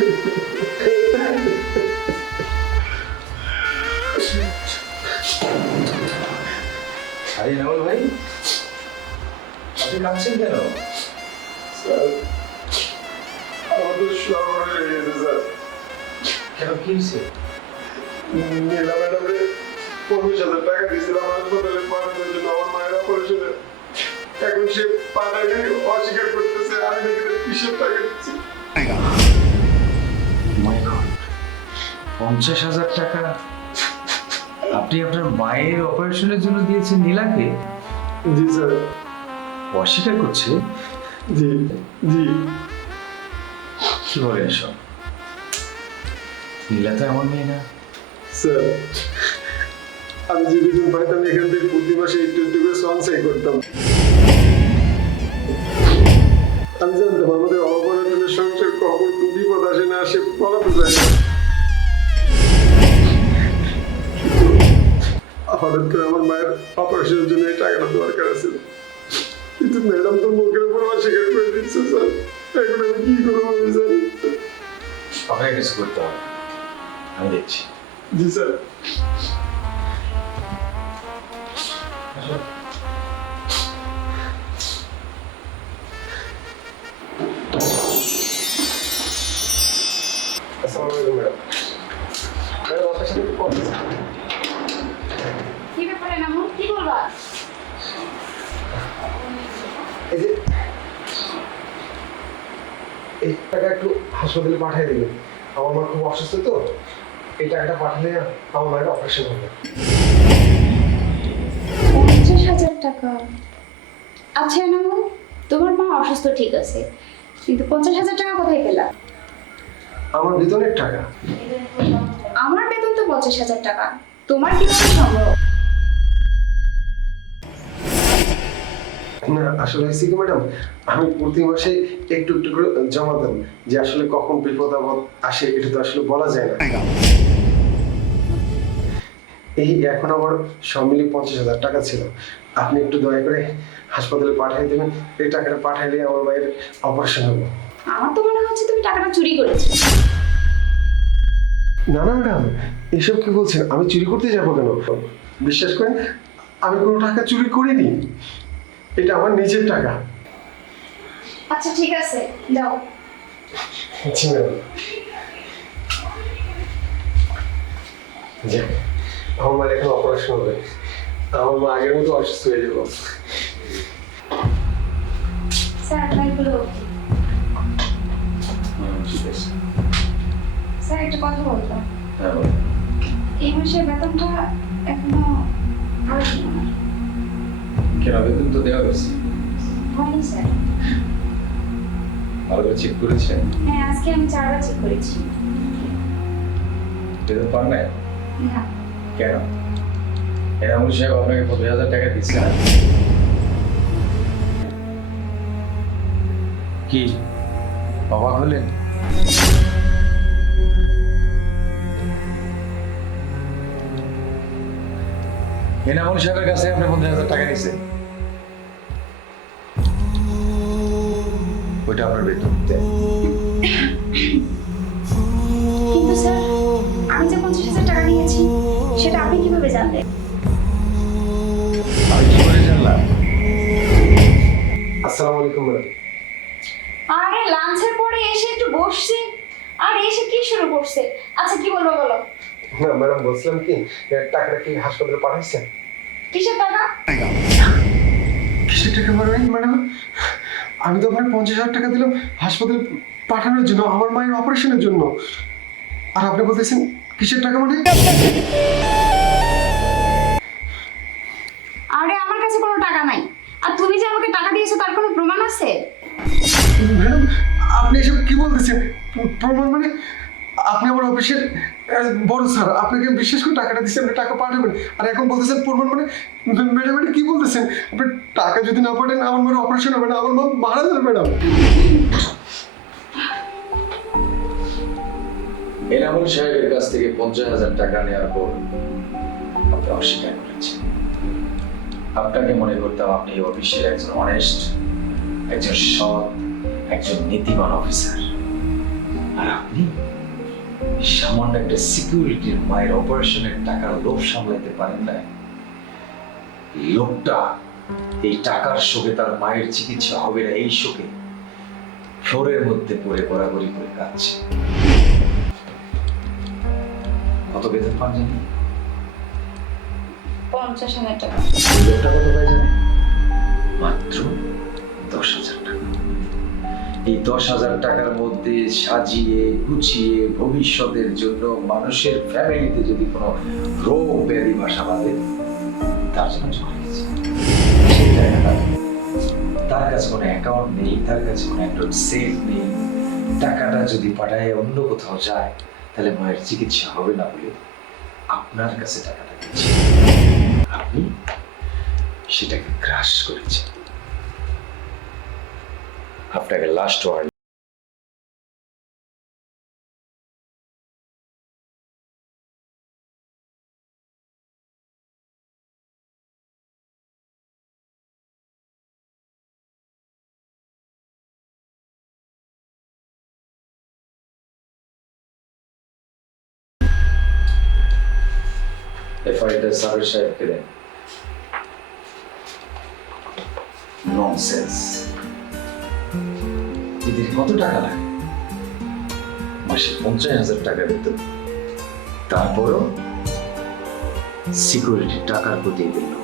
আরে নবল ভাই, আপনি কাঁদছেন কেন? স্যার, আমাদের সর্বনাশ হয়ে গেছে স্যার। কেন, কি হয়েছে? নীলা ম্যাডামে 50,000 টাকা দিয়েছিলাম হাসপাতালে পাঠানোর জন্য আমার মায়ের অপারেশনে। এখন সে পাঠায়নি, অস্বীকার করতেছে। আমি নাকি তার কিসের টাকা দিচ্ছি। মাই গড, 50,000 টাকা আপনি আপনার মায়ের অপারেশনের জন্য দিয়েছেন নীলাকে? জি স্যার। অস্বীকার করছে? জি জি। কি বলে এসব? নীলা তো এমন মেয়ে না। স্যার, আমি যে বেতন পাইতাম এখান থেকে প্রতি মাসে একটু একটু করে সঞ্চয় করতাম। আমি জানতাম আমাদের অপারেশনের সংসার কখন কোন বিপদ আসে না আসে বলা তো যায় না। হঠাৎ করে আমার মায়ের অপারেশনের জন্য এই টাকাটা দরকার ছিল, কিন্তু ম্যাডাম তো মুখের উপর অস্বীকার করে দিচ্ছে স্যার। এখন আমি কি করবো আমি জানি। আপনাকে কিছু করতে হবে, আমি দেখছি। জি স্যার। আসসালামু আলাইকুম ম্যাডাম। ম্যাডাম আপনার সাথে একটু কথা আছে। কি ব্যাপারে নামু, কি বলবা? এই যে এই টাকা একটু হাসপাতালে পাঠিয়ে দিবেন, আমার মা খুব অসুস্থ তো। এই টাকাটা পাঠালে আমার মায়ের অপারেশন হবে। 50,000 টাকা? আচ্ছা নামু, তোমার মা অসুস্থ ঠিক আছে, কিন্তু 50,000 টাকা কোথায় পেলা? আমার বেতনের টাকা। আমার বেতন তো 50,000 টাকা, তোমার কিভাবে সম্ভব? না, আসলে হয়েছে কি ম্যাডাম, আমি প্রতি মাসে একটু একটু করে জমাতাম। যে আসলে কখন বিপদ আপদ আসে এটা তো আসলে বলা যায় না। এই এখন আমার সব মিলিয়ে 50,000 টাকা ছিল। আপনি একটু দয়া করে হাসপাতালে পাঠিয়ে দেবেন। এই টাকাটা পাঠাইলে আমার মায়ের অপারেশন হবে। আমার তো মনে হচ্ছে তুমি টাকাটা চুরি করেছো। না না ম্যাডাম, এসব কি বলছেন? আমি চুরি করতে যাবো কেন? বিশ্বাস করেন, আমি কোনো টাকা চুরি করিনি। এটা আমার নিজের টাকা। আচ্ছা ঠিক আছে, যাও। জি ম্যাডাম। যাক, আমার মায়ের এখন অপারেশন হবে। আমার মা আগের মতো অসুস্থ হয়ে যাবো। স্যার আপনারগুলো ঠিক আছে। স্যার একটা কথা বলতো, হ্যাঁ বল। এই মাসের বেতনটা এখনো হয়নি আমার। কেন, বেতন তো দেওয়া হয়েছে। হয়নি স্যার। ভালো করে চেক করেছেন? হ্যাঁ, আজকে আমি 4 বার চেক করেছি। বেতন পান নাই? না। কেন? এনামুল সাহেব আপনাকে 50,000 টাকা দিচ্ছে না? কি অবাক হলেন? এনামুল সাহেবের কাছে আপনি 50,000 টাকা নিচ্ছেন? ওইটা আপনার বেতন। কিন্তু স্যার, আমি যে 50,000 টাকা নিয়েছি সেটা আপনি কিভাবে জানলেন? আমি কি করে জানলাম? আসসালামু আলাইকুম ম্যাডাম। আরে লাঞ্চের পরে এসে একটু বসছি, আর এসে কি শুরু করছে? আচ্ছা কি বলবো বলো। না ম্যাডাম, বলছিলাম কি, টাকাটা কি হাসপাতালে পাঠাইছেন? কিসের টাকা? কিসের টাকা পাঠাবেন ম্যাডাম? আমি তো আপনার 50,000 টাকা দিলাম হাসপাতালে পাঠানোর জন্য, আমার মায়ের অপারেশনের জন্য। আর আপনি বলতেছেন কিসের টাকা মানে? আরে আমার কাছে কোনো টাকা নাই, আর তুমি যে আমাকে টাকা দিয়েছো তার কোনো প্রমাণ আছে? ম্যাডাম, আপনি এসব কি বলতেছেন? প্রমাণ মানে? আপনি আমার অফিসের বড় স্যার, আপনাকে বিশ্বাস করে টাকাটা দিচ্ছেন, আপনি টাকা পাঠাবেন, আর এখন বলতেছেন প্রমাণ মানে? ম্যাডাম এটা কি বলতেছেন? আপনি টাকা যদি না পাঠান আমার মায়ের অপারেশন হবে না, আমার মা মারা যাবে ম্যাডাম। এনামুল সাহেবের কাছ থেকে 50,000 টাকা নেওয়ার পর আপনি অস্বীকার করেছেন। আপনাকে মনে করতাম আপনি এই অফিসের একজন অনেস্ট, একজন সৎ, একজন নীতিবান অফিসার। আর আপনি সামান্য একটা সিকিউরিটির মায়ের অপারেশনের টাকার লোভ সামলাইতে পারেন না। লোকটা এই টাকার শোকে তার মায়ের চিকিৎসা হবে না এই শোকে ফ্লোরের মধ্যে পড়ে গড়াগড়ি করে কাঁদছে। কত বেতন পান জানি? 50,000 টাকা। এই লোকটা কত পায় জানে? মাত্র 10,000 টাকা। এই 10,000 টাকার মধ্যে সাজিয়ে গুছিয়ে ভবিষ্যতের জন্য মানুষের ফ্যামিলিতে যদি কোনো রোগ ব্যাধি বাসা বাঁধে তার জন্য জমা দিয়েছে। সেই টাকাটা তার কাছে কোনো অ্যাকাউন্ট নেই, তার কাছে কোনো অ্যাকাউন্ট সেভ নেই। টাকাটা যদি পাঠায় অন্য কোথাও যায় তাহলে মায়ের চিকিৎসা হবে না বলে আপনার কাছে টাকাটা দিচ্ছে। আপনি সেটাকে গ্রাস করেছেন। আপনাকে লাস্ট ওয়ার্ড এফআইআর সাবের সাহেবকে দেন। ননসেন্স। এদের কত টাকা লাগে? মাসে 50,000 টাকা বেতন, তারপরও সিকিউরিটি টাকার প্রতি এদের লোভ।